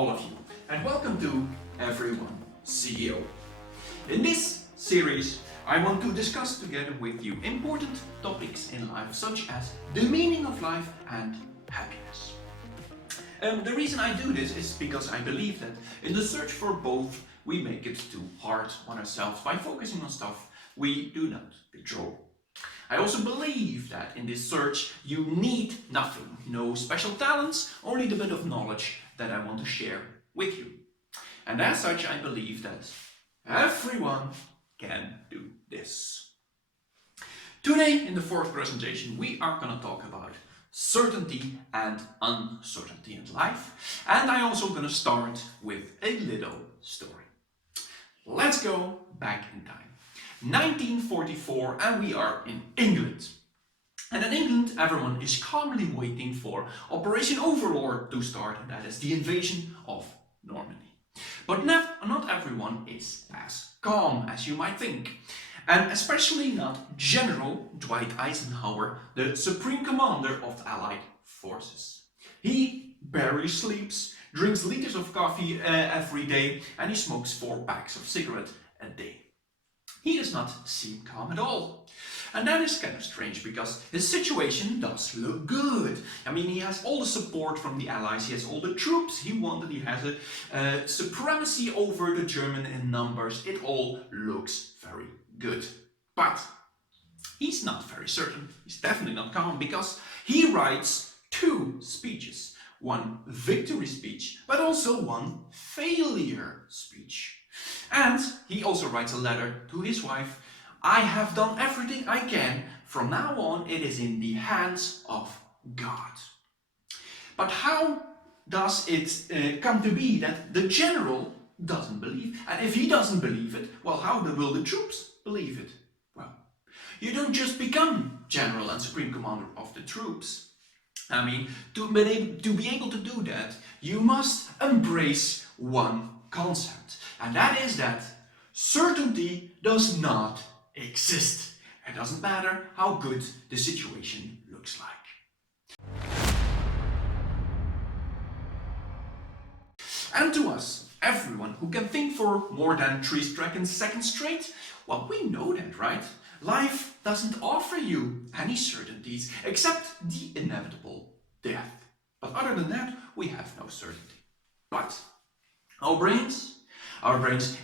all of you, and welcome to Everyone CEO. In this series, I want to discuss together with you important topics in life, such as the meaning of life and happiness. The reason I do this is because I believe that in the search for both, we make it too hard on ourselves by focusing on stuff we do not control. I also believe that in this search you need nothing, no special talents, only the bit of knowledge that I want to share with you. And as such, I believe that everyone can do this. Today, in the fourth presentation, we are going to talk about certainty and uncertainty in life. And I'm also going to start with a little story. Let's go back in time. 1944, and we are in England. And in England, everyone is calmly waiting for Operation Overlord to start, and that is the invasion of Normandy. But not everyone is as calm as you might think. And especially not General Dwight Eisenhower, the Supreme Commander of the Allied Forces. He barely sleeps, drinks liters of coffee every day, and he smokes 4 packs of cigarettes a day. He does not seem calm at all. And that is kind of strange because his situation does look good. I mean, he has all the support from the Allies, he has all the troops he wanted, he has a supremacy over the German in numbers. It all looks very good. But he's not very certain. He's definitely not calm because he writes 2 speeches. One victory speech, but also one failure speech. And he also writes a letter to his wife. I have done everything I can. From now on, it is in the hands of God. But how does it come to be that the general doesn't believe? And if he doesn't believe it, well, how will the troops believe it? Well, you don't just become general and supreme commander of the troops. I mean, to be able to do that, you must embrace one concept. And that is that certainty does not exist. It doesn't matter how good the situation looks like. And to us, everyone who can think for more than 3 seconds straight, well, we know that, right? Life doesn't offer you any certainties except the inevitable death. But other than that, we have no certainty. But our brains,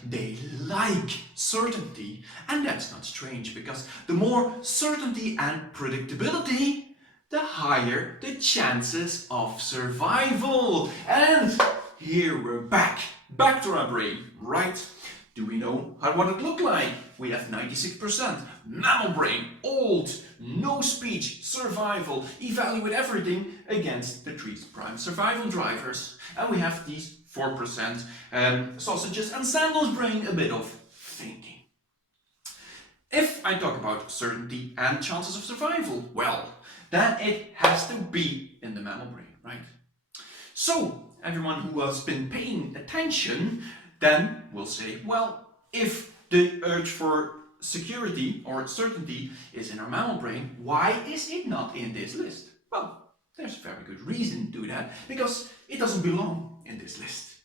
they like certainty. And that's not strange, because the more certainty and predictability, the higher the chances of survival. And here we're back to our brain, right? Do we know what it looked like? We have 96%, mammal brain, old, no speech, survival, evaluate everything against the 3' survival drivers. And we have these 4% sausages and sandals brain, a bit of thinking. If I talk about certainty and chances of survival, well, then it has to be in the mammal brain, right? So, everyone who has been paying attention then will say, well, if the urge for security or certainty is in our mammal brain, why is it not in this list? Well, there's a very good reason to do that, because it doesn't belong in this list.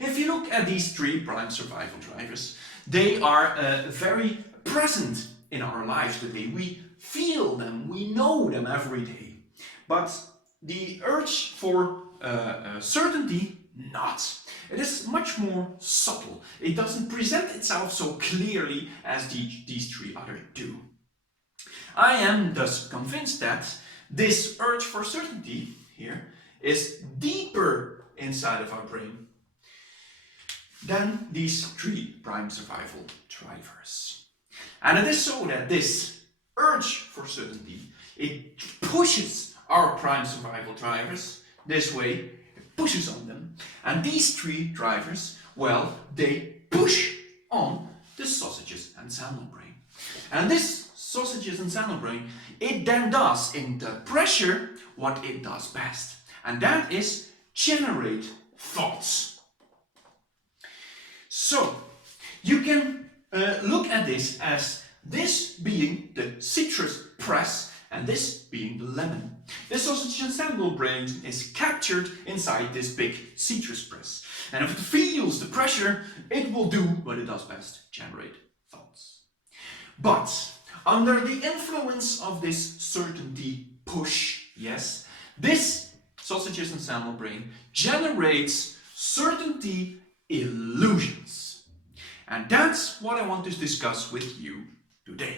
If you look at these 3' survival drivers, they are very present in our lives today. We feel them, we know them every day. But the urge for certainty, not. It is much more subtle. It doesn't present itself so clearly as these 3 others do. I am thus convinced that this urge for certainty here is deeper inside of our brain than these 3' survival drivers. And it is so that this urge for certainty, it pushes our prime survival drivers this way. Pushes on them, and these 3 drivers, well, they push on the sausages and sandal brain. And this sausages and sandal brain, it then does in the pressure what it does best, and that is generate thoughts. So you can look at this as this being the citrus press and this being the lemon. This sausage and salmon brain is captured inside this big citrus press. And if it feels the pressure, it will do what it does best, generate thoughts. But under the influence of this certainty push, yes, this sausages and salmon brain generates certainty illusions. And that's what I want to discuss with you today.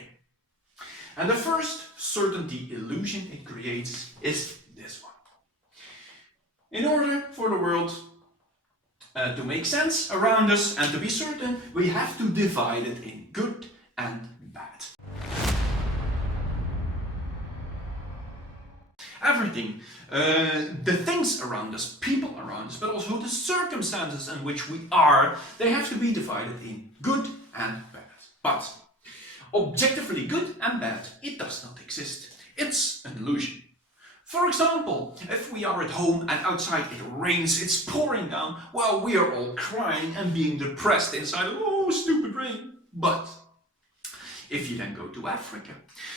And the first certainty illusion it creates is this one. In order for the world to make sense around us and to be certain, we have to divide it in good and bad. Everything, the things around us, people around us, but also the circumstances in which we are, they have to be divided in good and bad. But objectively good and bad, it does not exist. It's an illusion. For example, if we are at home and outside it rains, it's pouring down, well, we are all crying and being depressed inside, oh, stupid rain. But if you then go to Africa,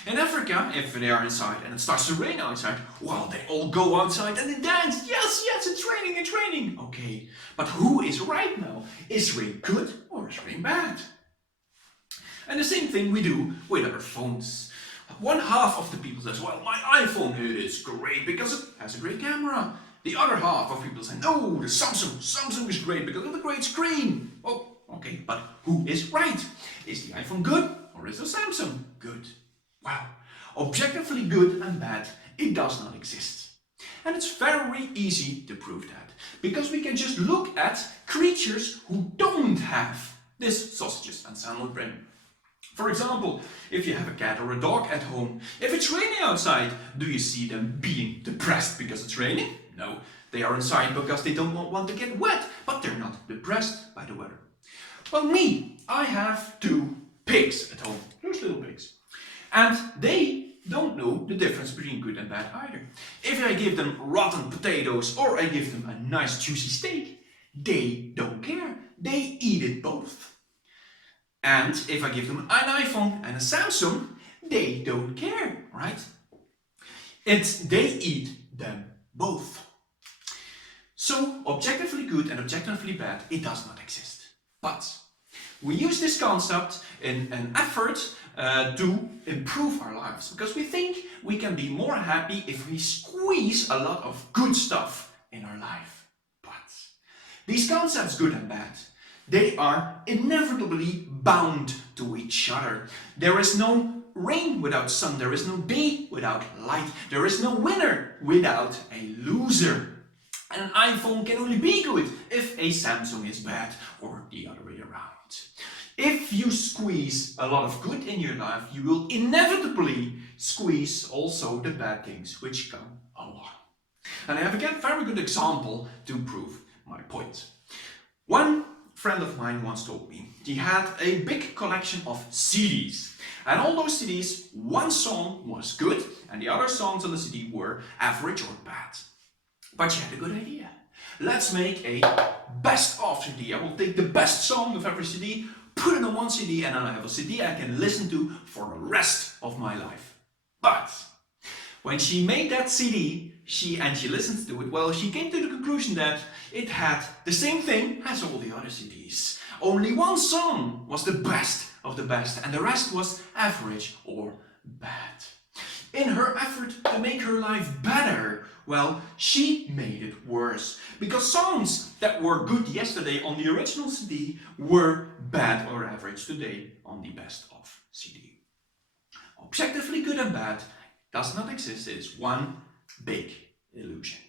in Africa, if they are inside and it starts to rain outside, well, they all go outside and they dance. Yes, yes, it's raining. Okay, but who is right now? Is rain good or is rain bad? And the same thing we do with our phones. One half of the people says, well, my iPhone is great because it has a great camera. The other half of people say, no, the Samsung is great because of the great screen. Oh, okay, but who is right? Is the iPhone good or is the Samsung good? Well, objectively good and bad, it does not exist. And it's very easy to prove that, because we can just look at creatures who don't have this sausages and salmon brain. For example, if you have a cat or a dog at home, if it's raining outside, do you see them being depressed because it's raining? No, they are inside because they don't want to get wet, but they're not depressed by the weather. Well, me, I have 2 pigs at home, those little pigs. And they don't know the difference between good and bad either. If I give them rotten potatoes or I give them a nice juicy steak, they don't care. They eat it both. And if I give them an iPhone and a Samsung, they don't care, right? They eat them both. So, objectively good and objectively bad, it does not exist. But we use this concept in an effort to improve our lives, because we think we can be more happy if we squeeze a lot of good stuff in our life. But these concepts, good and bad, they are inevitably bound to each other. There is no rain without sun, there is no day without light, there is no winner without a loser. And an iPhone can only be good if a Samsung is bad, or the other way around. If you squeeze a lot of good in your life, you will inevitably squeeze also the bad things which come along. And I have again a very good example to prove my point. One friend of mine once told me he had a big collection of CDs. And all those CDs, one song was good and the other songs on the CD were average or bad. But she had a good idea. Let's make a best of CD. I will take the best song of every CD, put it on one CD, and then I have a CD I can listen to for the rest of my life. But when she made that CD, she listened to it, well, she came to the conclusion that it had the same thing as all the other CDs. Only one song was the best of the best, and the rest was average or bad. In her effort to make her life better, well, she made it worse. Because songs that were good yesterday on the original CD were bad or average today on the best of CD. Objectively good and bad does not exist. It is one big illusion.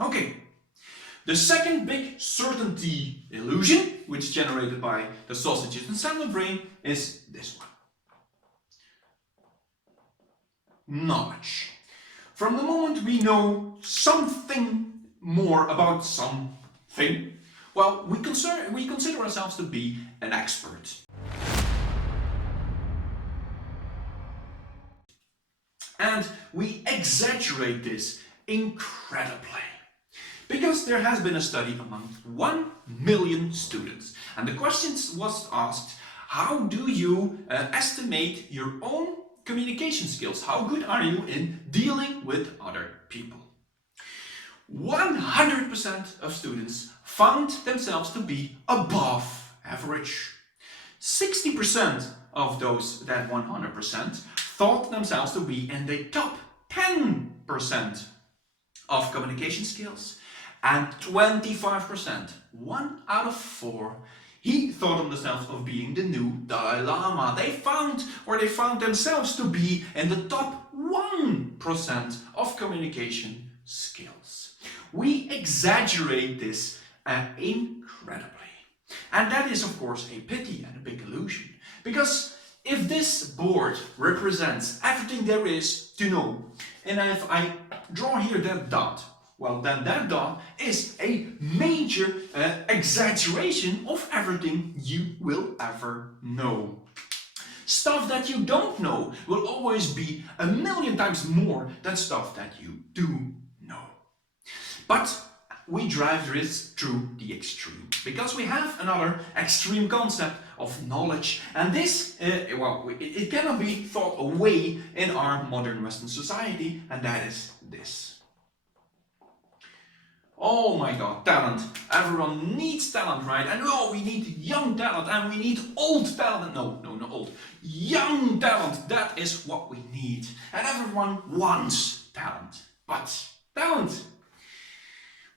Okay, the second big certainty illusion, which is generated by the sausages and salmon brain, is this one. Knowledge. From the moment we know something more about something, well, we consider ourselves to be an expert. And we exaggerate this incredibly. Because there has been a study among 1 million students. And the question was asked, how do you estimate your own communication skills. How good are you in dealing with other people? 100% of students found themselves to be above average. 60% of those that 100% thought themselves to be in the top 10% of communication skills. And 25%, 1 out of 4, he thought of themselves of being the new Dalai Lama. They found themselves to be in the top 1% of communication skills. We exaggerate this incredibly. And that is of course a pity and a big illusion. Because if this board represents everything there is to know, and if I draw here that dot, well then that dot is a major exaggeration of everything you will ever know. Stuff that you don't know will always be 1,000,000 times more than stuff that you do know. But we drive this through the extreme, because we have another extreme concept of knowledge, and this, it cannot be thought away in our modern Western society, and that is this. Oh my god, talent. Everyone needs talent, right? And oh, we need young talent and we need old talent. No, not old. Young talent, that is what we need. And everyone wants talent. But talent,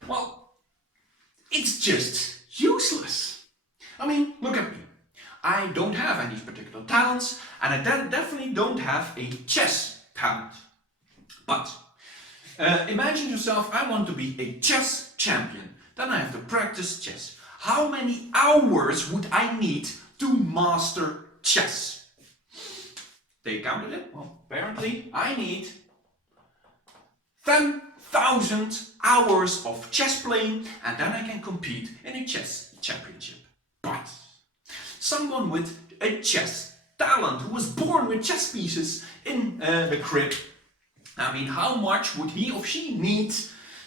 well, it's just useless. I mean, look at me. I don't have any particular talents, and I definitely don't have a chess talent. But imagine yourself, I want to be a chess champion. Then I have to practice chess. How many hours would I need to master chess? They counted it. Well, apparently I need 10,000 hours of chess playing, and then I can compete in a chess championship. But someone with a chess talent, who was born with chess pieces in the crib, I mean, how much would he or she need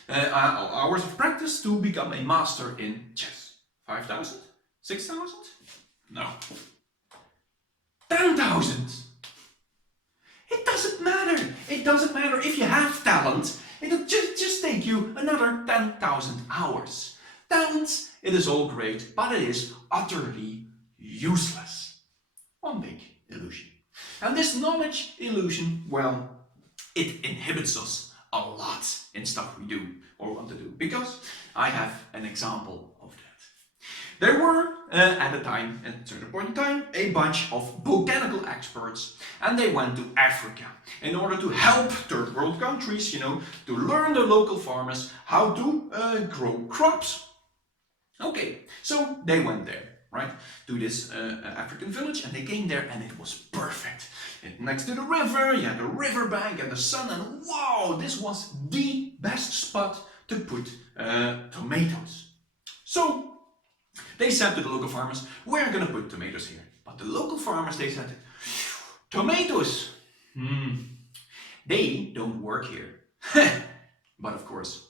hours of practice to become a master in chess? 5,000? 6,000? No. 10,000! It doesn't matter. It doesn't matter if you have talent. It'll just take you another 10,000 hours. Talent, it is all great, but it is utterly useless. One big illusion. And this knowledge illusion, well, it inhibits us a lot in stuff we do or want to do, because I have an example of that. There were, at a certain point in time, a bunch of botanical experts, and they went to Africa in order to help third world countries, to learn the local farmers how to grow crops. Okay, so they went there, right, to this African village, and they came there and it was perfect. And next to the river, you had the riverbank and the sun, and wow, this was the best spot to put tomatoes. So they said to the local farmers, we're gonna put tomatoes here. But the local farmers, they said, tomatoes, they don't work here. But of course,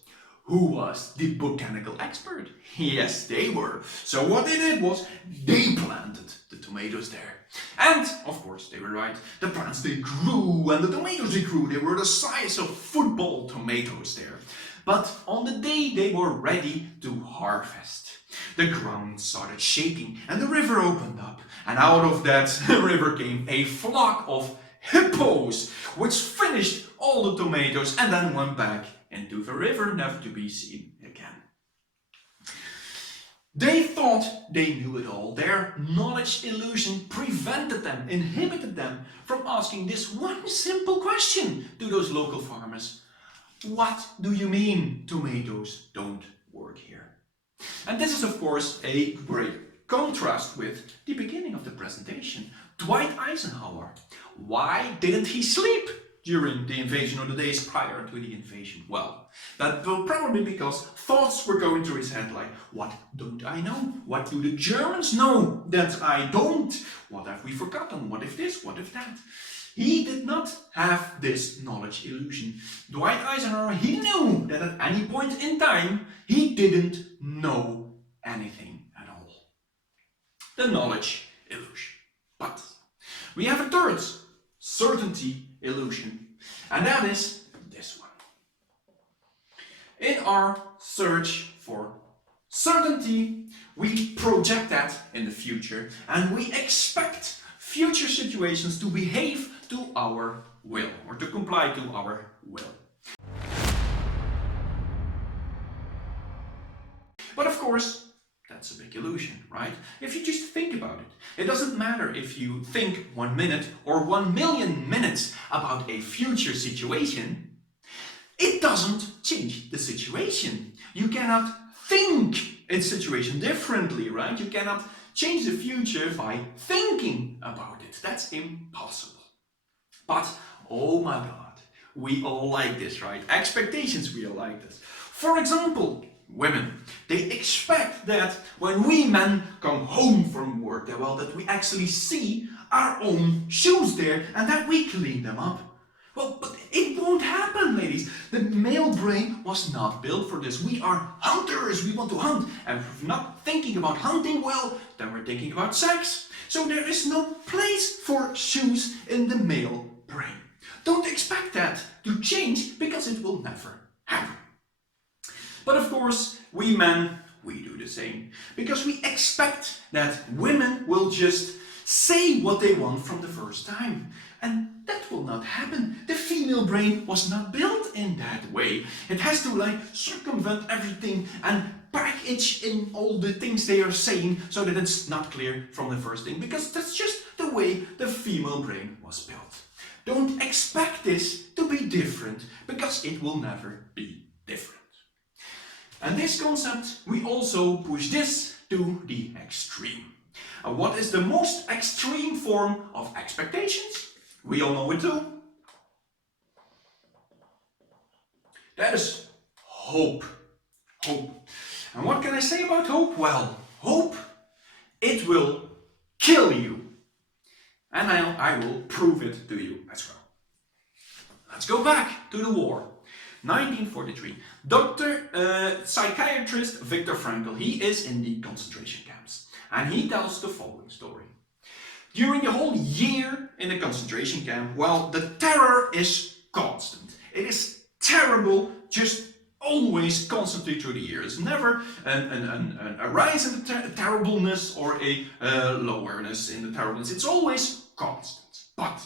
who was the botanical expert? Yes, they were. So what they did was, they planted the tomatoes there. And, of course, they were right. The plants, they grew, and the tomatoes they grew, they were the size of football tomatoes there. But on the day they were ready to harvest, the ground started shaking, and the river opened up. And out of that river came a flock of hippos, which finished all the tomatoes and then went back into the river, never to be seen again. They thought they knew it all. Their knowledge illusion prevented them, inhibited them from asking this one simple question to those local farmers. What do you mean tomatoes don't work here? And this is of course a great contrast with the beginning of the presentation. Dwight Eisenhower. Why didn't he sleep during the invasion or the days prior to the invasion? Well, that will probably because thoughts were going through his head like, what don't I know? What do the Germans know that I don't? What have we forgotten? What if this? What if that? He did not have this knowledge illusion. Dwight Eisenhower, he knew that at any point in time, he didn't know anything at all. The knowledge illusion. But we have a third certainty illusion. And that is this one. In our search for certainty, we project that in the future and we expect future situations to behave to our will or to comply to our will. But of course, that's a big illusion, right? If you just think about it, it doesn't matter if you think 1 minute or 1 million minutes about a future situation, it doesn't change the situation. You cannot think a situation differently, right? You cannot change the future by thinking about it. That's impossible. But, oh my God, we all like this, right? Expectations, we all like this. For example, women, they expect that when we men come home from work, that we actually see our own shoes there and that we clean them up. Well, but it won't happen, ladies. The male brain was not built for this. We are hunters, we want to hunt. And if we're not thinking about hunting, well, then we're thinking about sex. So there is no place for shoes in the male brain. Don't expect that to change because it will never happen. But of course, we men, we do the same. Because we expect that women will just say what they want from the first time. And that will not happen. The female brain was not built in that way. It has to circumvent everything and package in all the things they are saying so that it's not clear from the first thing. Because that's just the way the female brain was built. Don't expect this to be different because it will never be different. And this concept, we also push this to the extreme. What is the most extreme form of expectations? We all know it too. That is hope. Hope. And what can I say about hope? Well, hope, it will kill you. And I will prove it to you as well. Let's go back to the war. 1943. Psychiatrist Viktor Frankl, he is in the concentration camps. And he tells the following story. During the whole year in the concentration camp, well, the terror is constant. It is terrible, just always constantly through the year. It's never a rise in the terribleness or a lowerness in the terribleness. It's always constant. But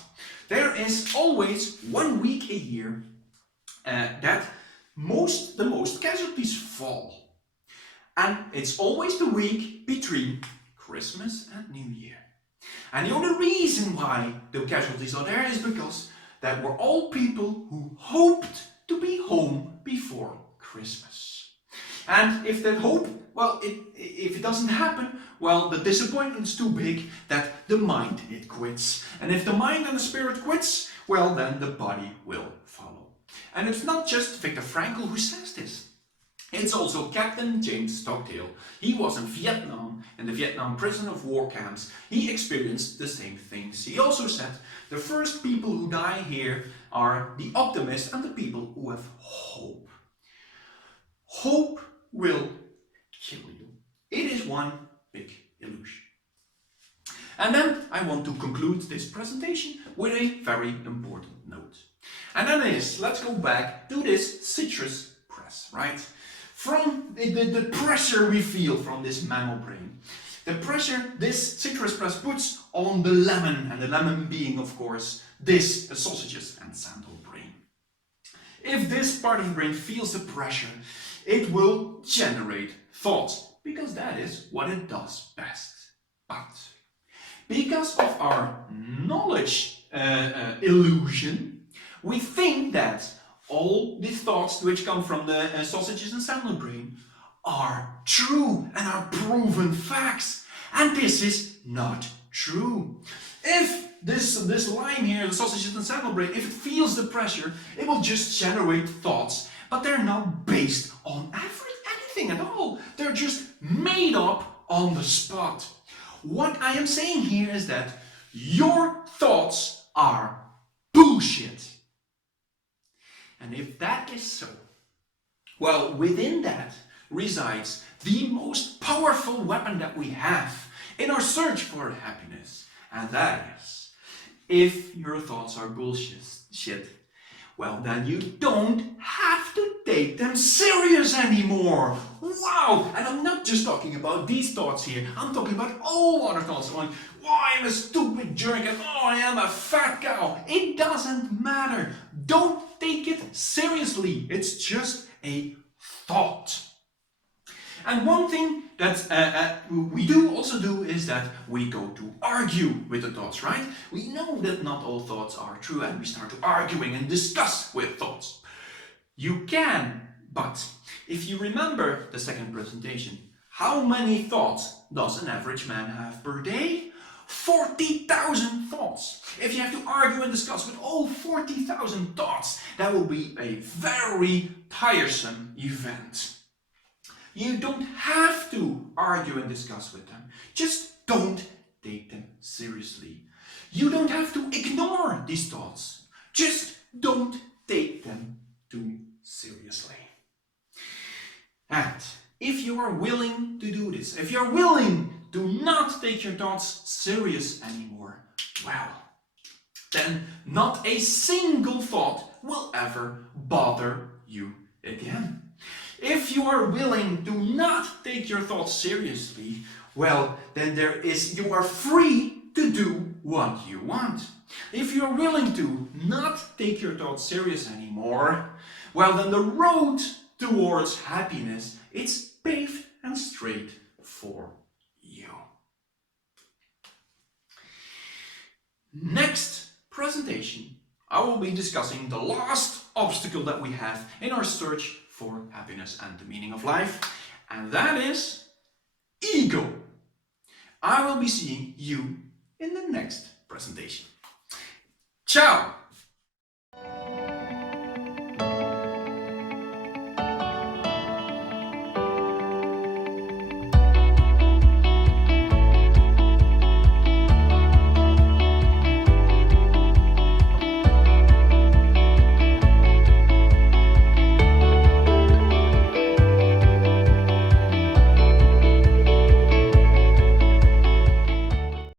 there is always 1 week a year that the most casualties fall. And it's always the week between Christmas and New Year. And the only reason why the casualties are there is because that were all people who hoped to be home before Christmas. And if that hope, well, if it doesn't happen, well, the disappointment is too big that the mind, it quits. And if the mind and the spirit quits, well, then the body will follow. And it's not just Viktor Frankl who says this. It's also Captain James Stockdale. He was in Vietnam, in the Vietnam prisoner of war camps. He experienced the same things. He also said, the first people who die here are the optimists and the people who have hope. Hope will kill you. It is one big illusion. And then I want to conclude this presentation with a very important note. And that is, let's go back to this citrus press, right? From the pressure we feel from this mammal brain. The pressure this citrus press puts on the lemon, and the lemon being, of course, this sausages and sandal brain. If this part of the brain feels the pressure, it will generate thoughts, because that is what it does best. But because of our knowledge illusion, we think that all the thoughts which come from the sausages and sandal brain are true and are proven facts. And this is not true. If this line here, the sausages and sandal brain, if it feels the pressure, it will just generate thoughts. But they're not based on anything at all. They're just made up on the spot. What I am saying here is that your thoughts are bullshit. And if that is so, well, within that resides the most powerful weapon that we have in our search for happiness. And that is, If your thoughts are bullshit, well, then you don't have to take them serious anymore. Wow! And I'm not just talking about these thoughts here. I'm talking about all other thoughts like, oh, I'm a stupid jerk and oh, I am a fat cow. It doesn't matter. Don't take it seriously. It's just a thought. And one thing that we also do is that we go to argue with the thoughts, right? We know that not all thoughts are true and we start to arguing and discuss with thoughts. You can, but if you remember the second presentation, how many thoughts does an average man have per day? 40,000 thoughts. If you have to argue and discuss with all 40,000 thoughts, that will be a very tiresome event. You don't have to argue and discuss with them. Just don't take them seriously. You don't have to ignore these thoughts. Just don't take them too seriously. And if you are willing to do this, if you're willing to not take your thoughts serious anymore, well, then not a single thought will ever bother you again. If you are willing to not take your thoughts seriously, well, then you are free to do what you want. If you're willing to not take your thoughts serious anymore, well, then the road towards happiness, it's paved and straight for you. Next presentation, I will be discussing the last obstacle that we have in our search for happiness and the meaning of life, and that is ego. I will be seeing you in the next presentation. Ciao!